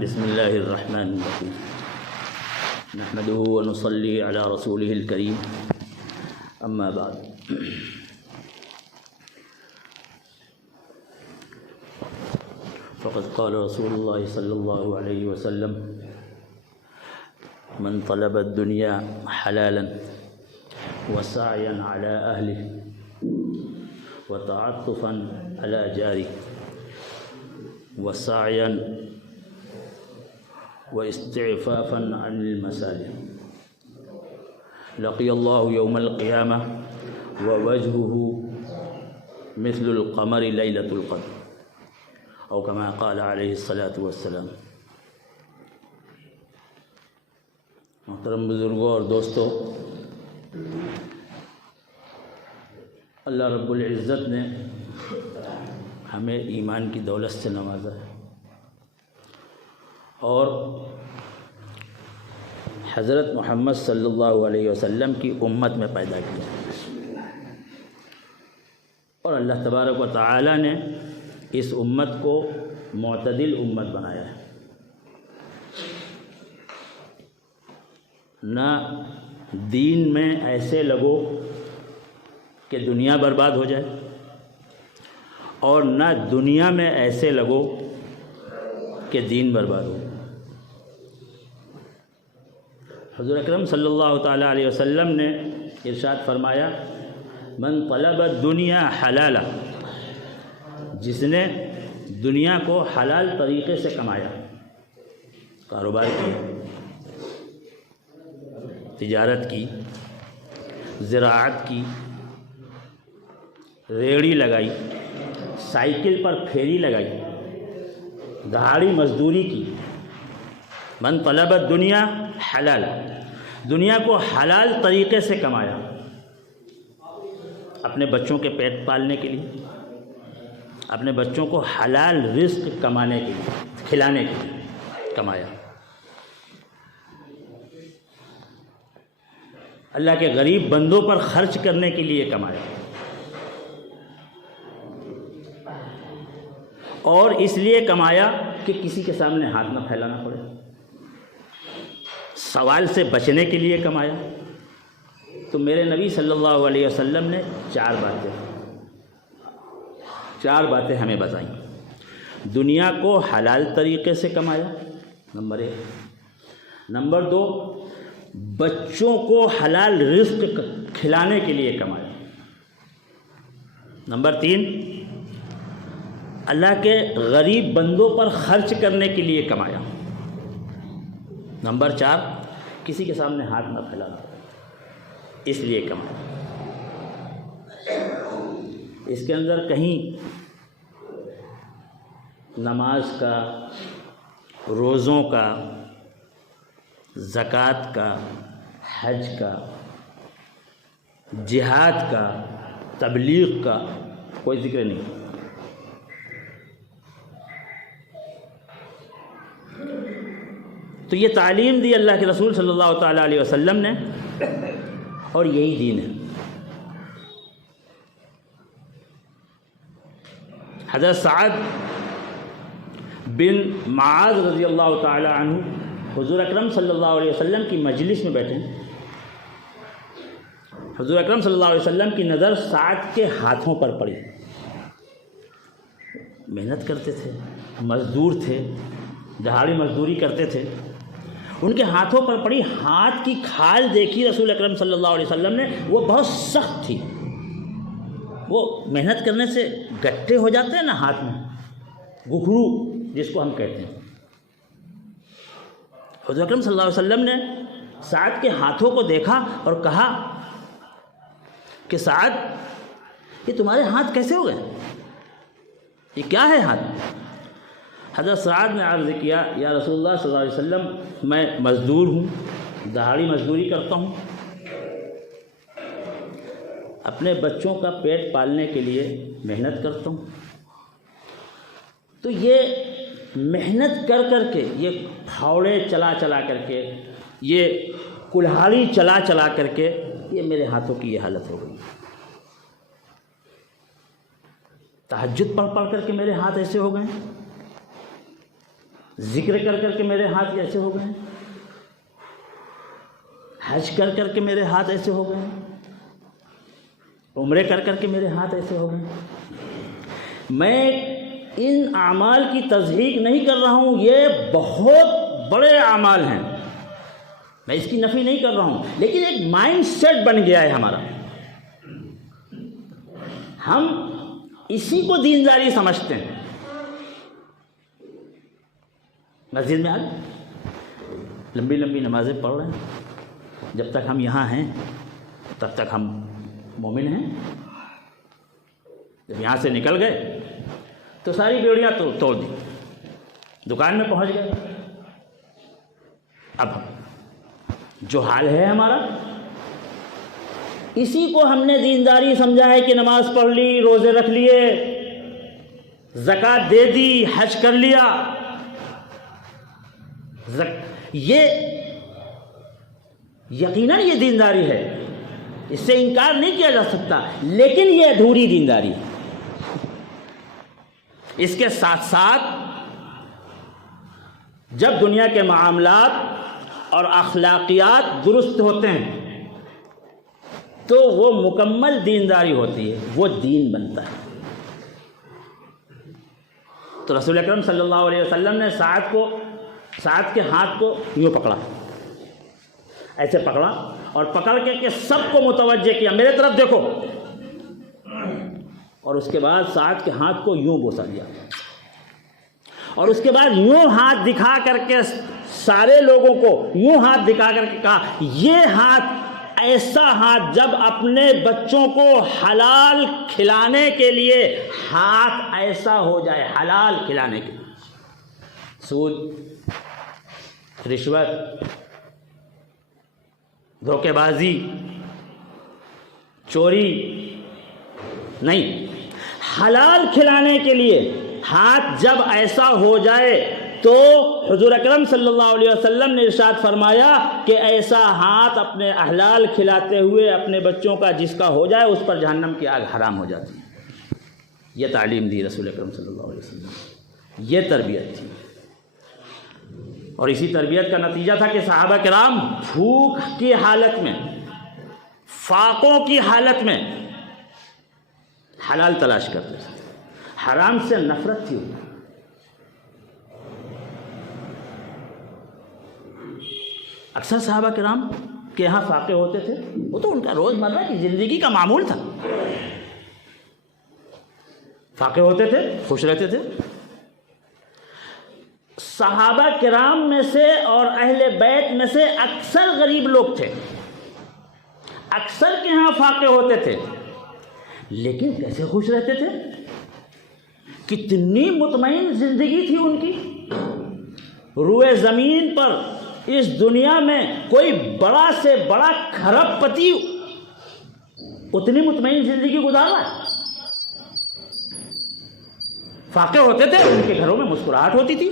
بسم الله الرحمن الرحيم نحمده ونصلي على رسوله الكريم أما بعد فقد قال رسول الله صلى الله عليه وسلم من طلب الدنيا حلالا وسعيا على أهله وتعطفا على جاره وسعيا واستعفافا عن المسالم لقي الله يوم القيامة ووجهه مثل القمر ليلة القدر أو كما قال عليه الصلاة والسلام۔ محترم بزرگوں اور دوستوں، اللہ رب العزت نے ہمیں ایمان کی دولت سے نوازا ہے اور حضرت محمد صلی اللہ علیہ وسلم کی امت میں پیدا کیا اور اللہ تبارک و تعالی نے اس امت کو معتدل امت بنایا ہے۔ نہ دین میں ایسے لگو کہ دنیا برباد ہو جائے اور نہ دنیا میں ایسے لگو کہ دین برباد ہو۔ حضور اکرم صلی اللہ تعالیٰ علیہ وسلم نے ارشاد فرمایا، من طلب الدنیا حلالا، جس نے دنیا کو حلال طریقے سے کمایا، کاروبار کیا، تجارت کی، زراعت کی، ریڑھی لگائی، سائیکل پر پھیری لگائی، دہاڑی مزدوری کی، من طلب الدنیا حلال، دنیا کو حلال طریقے سے کمایا، اپنے بچوں کے پیٹ پالنے کے لیے، اپنے بچوں کو حلال رزق کمانے کے لیے، کھلانے کے لیے کمایا، اللہ کے غریب بندوں پر خرچ کرنے کے لیے کمایا، اور اس لیے کمایا کہ کسی کے سامنے ہاتھ نہ پھیلانا پڑے، سوال سے بچنے کے لیے کمایا۔ تو میرے نبی صلی اللہ علیہ وسلم نے چار باتیں ہمیں بتائیں۔ دنیا کو حلال طریقے سے کمایا، نمبر 1۔ نمبر 2، بچوں کو حلال رزق کھلانے کے لیے کمایا۔ نمبر 3، اللہ کے غریب بندوں پر خرچ کرنے کے لیے کمایا۔ نمبر 4، کسی کے سامنے ہاتھ نہ پھیلانا، اس لیے کمایا۔ اس کے اندر کہیں نماز کا، روزوں کا، زکوٰۃ کا، حج کا، جہاد کا، تبلیغ کا کوئی ذکر نہیں۔ تو یہ تعلیم دی اللہ کے رسول صلی اللہ تعالیٰ علیہ وسلم نے، اور یہی دین ہے۔ حضرت سعد بن معاذ رضی اللہ تعالیٰ عنہ حضور اکرم صلی اللہ علیہ وسلم کی مجلس میں بیٹھے، حضور اکرم صلی اللہ علیہ وسلم کی نظر سعد کے ہاتھوں پر پڑی۔ محنت کرتے تھے، مزدور تھے، دہاڑی مزدوری کرتے تھے، ان کے ہاتھوں پر پڑی۔ ہاتھ کی کھال دیکھی رسول اکرم صلی اللہ علیہ وسلم نے، وہ بہت سخت تھی۔ وہ محنت کرنے سے گٹھے ہو جاتے ہیں نا ہاتھ میں، گھگھرو جس کو ہم کہتے ہیں۔ حضور اکرم صلی اللہ علیہ وسلم نے سعد کے ہاتھوں کو دیکھا اور کہا کہ سعد، یہ تمہارے ہاتھ کیسے ہو گئے؟ یہ کیا ہے ہاتھ؟ حضرت سعد نے عرض کیا، یا رسول اللہ صلی اللہ علیہ وسلم، میں مزدور ہوں، دہاڑی مزدوری کرتا ہوں، اپنے بچوں کا پیٹ پالنے کے لیے محنت کرتا ہوں۔ تو یہ محنت کر کر کے، یہ پھاوڑے چلا کر کے، یہ کلہاڑی چلا کر کے، یہ میرے ہاتھوں کی یہ حالت ہو گئی۔ تہجد پڑھ کر کے میرے ہاتھ ایسے ہو گئے، ذکر کر کر کے میرے ہاتھ ایسے ہو گئے ہیں، حج کر کر کے میرے ہاتھ ایسے ہو گئے ہیں، عمرے کر کر کے میرے ہاتھ ایسے ہو گئے ہیں۔ میں ان اعمال کی تصدیق نہیں کر رہا ہوں، یہ بہت بڑے اعمال ہیں، میں اس کی نفی نہیں کر رہا ہوں، لیکن ایک مائنڈ سیٹ بن گیا ہے ہمارا، ہم اسی کو دینداری سمجھتے ہیں۔ مسجد میں آج لمبی لمبی نمازیں پڑھ رہے ہیں، جب تک ہم یہاں ہیں تب تک ہم مومن ہیں، جب یہاں سے نکل گئے تو ساری بیڑیاں توڑ دی، دکان میں پہنچ گئے، اب جو حال ہے ہمارا، اسی کو ہم نے دینداری سمجھا ہے کہ نماز پڑھ لی، روزے رکھ لیے، زکوٰۃ دے دی، حج کر لیا، یہ یقیناً یہ دینداری ہے، اس سے انکار نہیں کیا جا سکتا، لیکن یہ ادھوری دینداری ہے۔ اس کے ساتھ ساتھ جب دنیا کے معاملات اور اخلاقیات درست ہوتے ہیں تو وہ مکمل دینداری ہوتی ہے، وہ دین بنتا ہے۔ تو رسول اکرم صلی اللہ علیہ وسلم نے سعد کے ہاتھ کو یوں پکڑا، ایسے پکڑا اور پکڑ کے سب کو متوجہ کیا، میرے طرف دیکھو، اور اس کے بعد سعد کے ہاتھ کو یوں بوسا دیا، اور اس کے بعد یوں ہاتھ دکھا کر کے سارے لوگوں کو یوں ہاتھ دکھا کر کے کہا، یہ ہاتھ ایسا ہاتھ جب اپنے بچوں کو حلال کھلانے کے لیے ہاتھ ایسا ہو جائے، حلال کھلانے کے لیے، سود، رشوت، دھوکے بازی، چوری نہیں، حلال کھلانے کے لیے ہاتھ جب ایسا ہو جائے تو حضور اکرم صلی اللہ علیہ وسلم نے ارشاد فرمایا کہ ایسا ہاتھ اپنے حلال کھلاتے ہوئے اپنے بچوں کا جس کا ہو جائے اس پر جہنم کی آگ حرام ہو جاتی ہے۔ یہ تعلیم دی رسول اکرم صلی اللہ علیہ وسلم، یہ تربیت تھی، اور اسی تربیت کا نتیجہ تھا کہ صحابہ کرام بھوک کی حالت میں، فاقوں کی حالت میں حلال تلاش کرتے تھے، حرام سے نفرت تھی۔ اکثر صحابہ کرام کے یہاں فاقے ہوتے تھے، وہ تو ان کا روزمرہ کی زندگی کا معمول تھا، فاقے ہوتے تھے، خوش رہتے تھے۔ صحابہ کرام میں سے اور اہل بیت میں سے اکثر غریب لوگ تھے، اکثر کے ہاں فاقے ہوتے تھے، لیکن کیسے خوش رہتے تھے، کتنی مطمئن زندگی تھی ان کی۔ روئے زمین پر اس دنیا میں کوئی بڑا سے بڑا کھرب پتی اتنی مطمئن زندگی گزار رہا ہے۔ فاقے ہوتے تھے، ان کے گھروں میں مسکراہٹ ہوتی تھی۔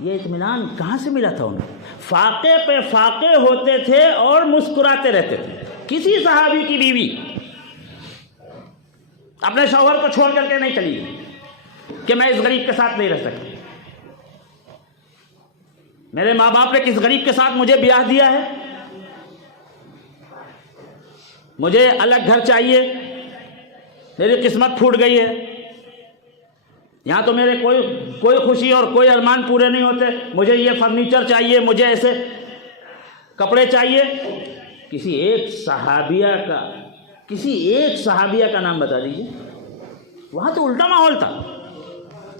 یہ اطمینان کہاں سے ملا تھا انہیں؟ فاقے پہ فاقے ہوتے تھے اور مسکراتے رہتے تھے۔ کسی صحابی کی بیوی اپنے شوہر کو چھوڑ کر کے نہیں چلی کہ میں اس غریب کے ساتھ نہیں رہ سکتی، میرے ماں باپ نے کس غریب کے ساتھ مجھے بیاہ دیا ہے، مجھے الگ گھر چاہیے، میری قسمت پھوٹ گئی ہے، یہاں تو میرے کوئی خوشی اور کوئی ارمان پورے نہیں ہوتے، مجھے یہ فرنیچر چاہیے، مجھے ایسے کپڑے چاہیے۔ کسی ایک صحابیہ کا نام بتا دیجیے۔ وہاں تو الٹا ماحول تھا۔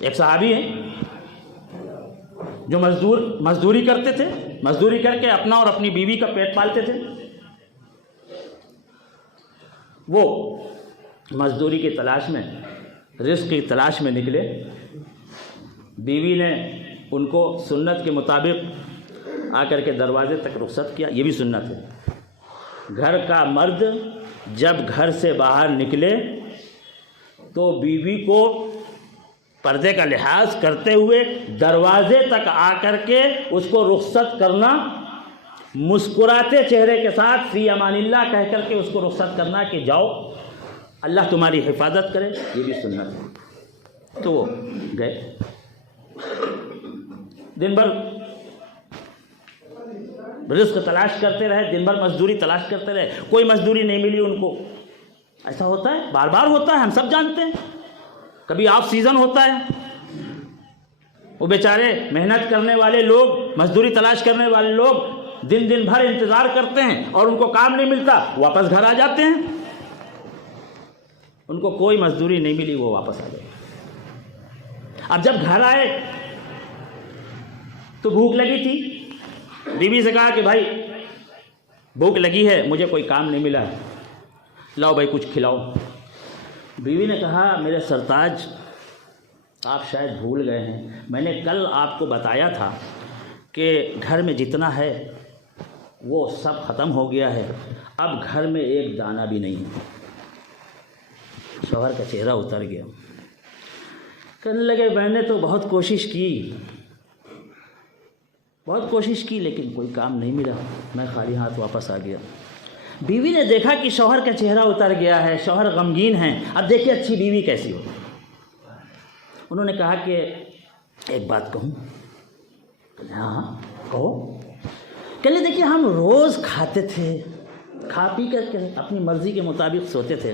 ایک صحابی ہے جو مزدوری کرتے تھے، مزدوری کر کے اپنا اور اپنی بیوی کا پیٹ پالتے تھے۔ وہ مزدوری کی تلاش میں، رزق کی تلاش میں نکلے، بیوی نے ان کو سنت کے مطابق آ کر کے دروازے تک رخصت کیا، یہ بھی سنت ہے۔ گھر کا مرد جب گھر سے باہر نکلے تو بیوی کو پردے کا لحاظ کرتے ہوئے دروازے تک آ کر کے اس کو رخصت کرنا، مسکراتے چہرے کے ساتھ فی امان اللہ کہہ کر کے اس کو رخصت کرنا کہ جاؤ اللہ تمہاری حفاظت کرے، یہ بھی سنت ہے۔ تو وہ گئے، دن بھر رزق تلاش کرتے رہے، دن بھر مزدوری تلاش کرتے رہے، کوئی مزدوری نہیں ملی ان کو. ایسا ہوتا ہے، بار بار ہوتا ہے، ہم سب جانتے ہیں. کبھی آف سیزن ہوتا ہے، وہ بیچارے محنت کرنے والے لوگ، مزدوری تلاش کرنے والے لوگ دن بھر انتظار کرتے ہیں اور ان کو کام نہیں ملتا، واپس گھر آ جاتے ہیں. ان کو کوئی مزدوری نہیں ملی، وہ واپس آ گئے. اب جب گھر آئے تو بھوک لگی تھی. بیوی سے کہا کہ بھائی بھوک لگی ہے، مجھے کوئی کام نہیں ملا ہے، لاؤ بھائی کچھ کھلاؤ. بیوی نے کہا میرے سرتاج آپ شاید بھول گئے ہیں، میں نے کل آپ کو بتایا تھا کہ گھر میں جتنا ہے وہ سب ختم ہو گیا ہے، اب گھر میں ایک دانہ بھی نہیں ہے. شوہر کا چہرہ اتر گیا. کہنے لگے میں نے تو بہت کوشش کی لیکن کوئی کام نہیں ملا، میں خالی ہاتھ واپس آ گیا. بیوی نے دیکھا کہ شوہر کا چہرہ اتر گیا ہے، شوہر غمگین ہیں. اب دیکھیے اچھی بیوی کیسی ہو. انہوں نے کہا کہ ایک بات کہوں؟ ہاں کہو. کہنے دیکھیے ہم روز کھاتے تھے، کھا پی کر کے اپنی مرضی کے مطابق سوتے تھے.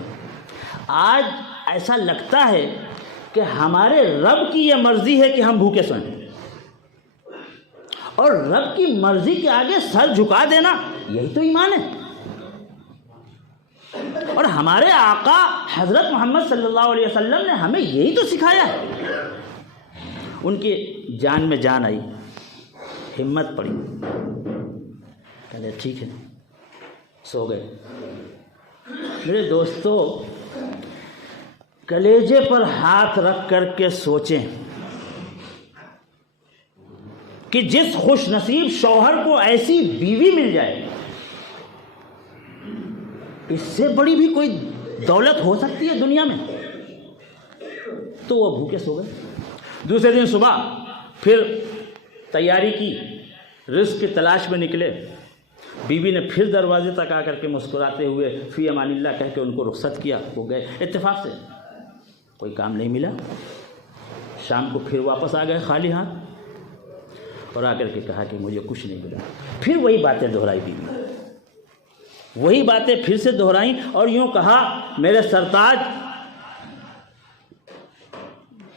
آج ایسا لگتا ہے کہ ہمارے رب کی یہ مرضی ہے کہ ہم بھوکے سوئیں، اور رب کی مرضی کے آگے سر جھکا دینا یہی تو ایمان ہے. اور ہمارے آقا حضرت محمد صلی اللہ علیہ وسلم نے ہمیں یہی تو سکھایا ہے. ان کی جان میں جان آئی، ہمت پڑی، کہتے ٹھیک ہے، سو گئے. میرے دوستو، کلیجے پر ہاتھ رکھ کر کے سوچیں کہ جس خوش نصیب شوہر کو ایسی بیوی مل جائے، اس سے بڑی بھی کوئی دولت ہو سکتی ہے دنیا میں؟ تو وہ بھوکے سو گئے. دوسرے دن صبح پھر تیاری کی، رزق کی تلاش میں نکلے. بیوی نے پھر دروازے تک آ کر کے مسکراتے ہوئے فی امان اللہ کہہ کے ان کو رخصت کیا. وہ گئے. اتفاق سے کوئی کام نہیں ملا. شام کو پھر واپس آ گئے خالی ہاتھ، اور آ کر کے کہا کہ مجھے کچھ نہیں ملا. پھر وہی باتیں دہرائی بیوی، وہی باتیں پھر سے دہرائیں اور یوں کہا میرے سرتاج،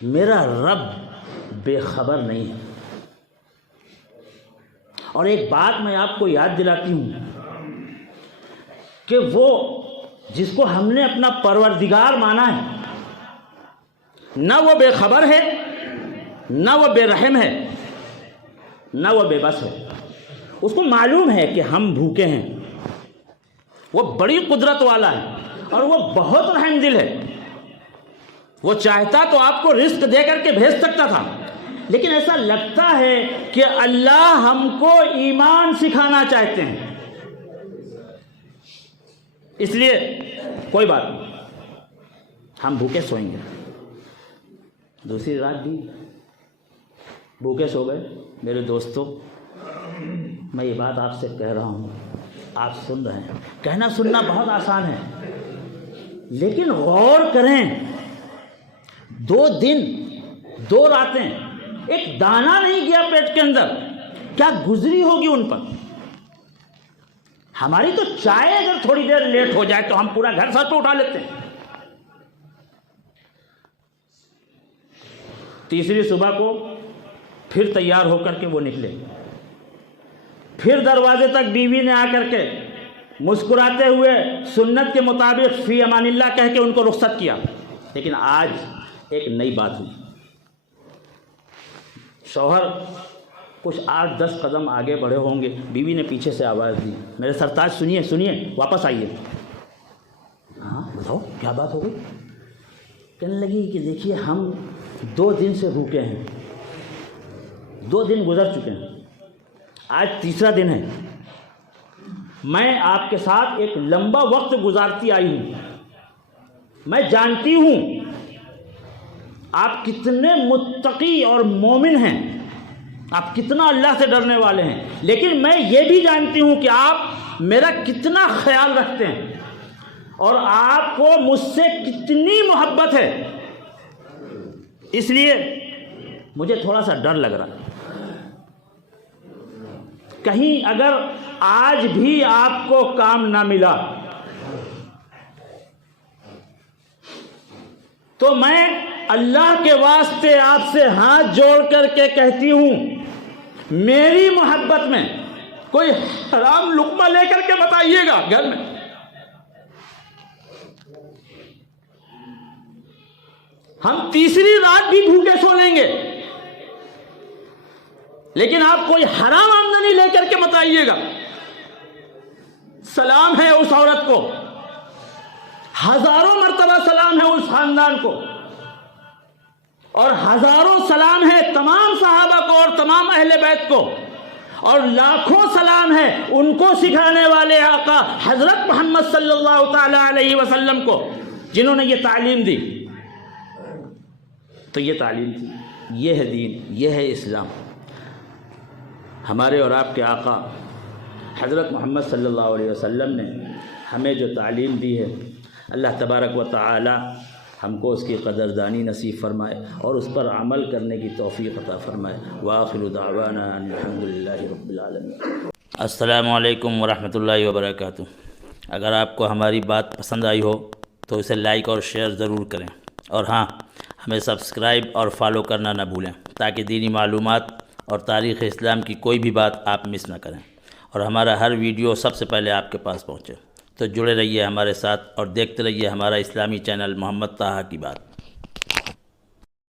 میرا رب بے خبر نہیں ہے. اور ایک بات میں آپ کو یاد دلاتی ہوں کہ وہ جس کو ہم نے اپنا پروردگار مانا ہے، نہ وہ بے خبر ہے، نہ وہ بے رحم ہے، نہ وہ بے بس ہے. اس کو معلوم ہے کہ ہم بھوکے ہیں. وہ بڑی قدرت والا ہے اور وہ بہت رحم دل ہے. وہ چاہتا تو آپ کو رزق دے کر کے بھیج سکتا تھا، لیکن ایسا لگتا ہے کہ اللہ ہم کو ایمان سکھانا چاہتے ہیں. اس لیے کوئی بات نہیں، ہم بھوکے سوئیں گے. دوسری رات بھی بھوکے سو گئے. میرے دوستو، میں یہ بات آپ سے کہہ رہا ہوں، آپ سن رہے ہیں. کہنا سننا بہت آسان ہے، لیکن غور کریں. 2 دن 2 راتیں ایک دانہ نہیں گیا پیٹ کے اندر، کیا گزری ہوگی ان پر. ہماری تو چائے اگر تھوڑی دیر لیٹ ہو جائے تو ہم پورا گھر سر پہ اٹھا لیتے ہیں. تیسری صبح کو پھر تیار ہو کر کے وہ نکلے. پھر دروازے تک بیوی نے آ کر کے مسکراتے ہوئے سنت کے مطابق فی امان اللہ کہہ کے ان کو رخصت کیا. لیکن آج ایک نئی بات ہوئی. شوہر کچھ 8-10 قدم آگے بڑھے ہوں گے. بیوی نے پیچھے سے آواز دی، میرے سرتاج سنیے، واپس آئیے. ہاں بتاؤ کیا بات ہو گئی؟ کہنے لگی کہ دیکھیے ہم 2 دن سے بھوکے ہیں، 2 دن گزر چکے ہیں، آج تیسرا دن ہے. میں آپ کے ساتھ ایک لمبا وقت گزارتی آئی ہوں. میں جانتی ہوں آپ کتنے متقی اور مومن ہیں، آپ کتنا اللہ سے ڈرنے والے ہیں، لیکن میں یہ بھی جانتی ہوں کہ آپ میرا کتنا خیال رکھتے ہیں اور آپ کو مجھ سے کتنی محبت ہے. اس لیے مجھے تھوڑا سا ڈر لگ رہا ہے. کہیں اگر آج بھی آپ کو کام نہ ملا تو میں اللہ کے واسطے آپ سے ہاتھ جوڑ کر کے کہتی ہوں، میری محبت میں کوئی حرام لقمہ لے کر کے بتائیے گا گھر میں۔ ہم تیسری رات بھی بھوکے سو لیں گے، لیکن آپ کوئی حرام آمدنی لے کر کے بتائیے گا۔ سلام ہے اس عورت کو، ہزاروں مرتبہ سلام ہے اس خاندان کو، اور ہزاروں سلام ہے تمام صحابہ کو اور تمام اہل بیت کو، اور لاکھوں سلام ہے ان کو سکھانے والے آقا حضرت محمد صلی اللہ تعالی علیہ وسلم کو، جنہوں نے یہ تعلیم دی۔ تو یہ تعلیم تھی، یہ ہے دین، یہ ہے اسلام۔ ہمارے اور آپ کے آقا حضرت محمد صلی اللہ علیہ وسلم نے ہمیں جو تعلیم دی ہے، اللہ تبارک و تعالی ہم کو اس کی قدردانی نصیب فرمائے اور اس پر عمل کرنے کی توفیق عطا فرمائے۔ وآخر دعوانا ان الحمد للہ رب العالمین۔ السلام علیکم ورحمۃ اللہ وبرکاتہ۔ اگر آپ کو ہماری بات پسند آئی ہو تو اسے لائک اور شیئر ضرور کریں، اور ہاں، ہمیں سبسکرائب اور فالو کرنا نہ بھولیں تاکہ دینی معلومات اور تاریخ اسلام کی کوئی بھی بات آپ مس نہ کریں اور ہمارا ہر ویڈیو سب سے پہلے آپ کے پاس پہنچے۔ تو جڑے رہیے ہمارے ساتھ اور دیکھتے رہیے ہمارا اسلامی چینل محمد طٰہٰ کی بات۔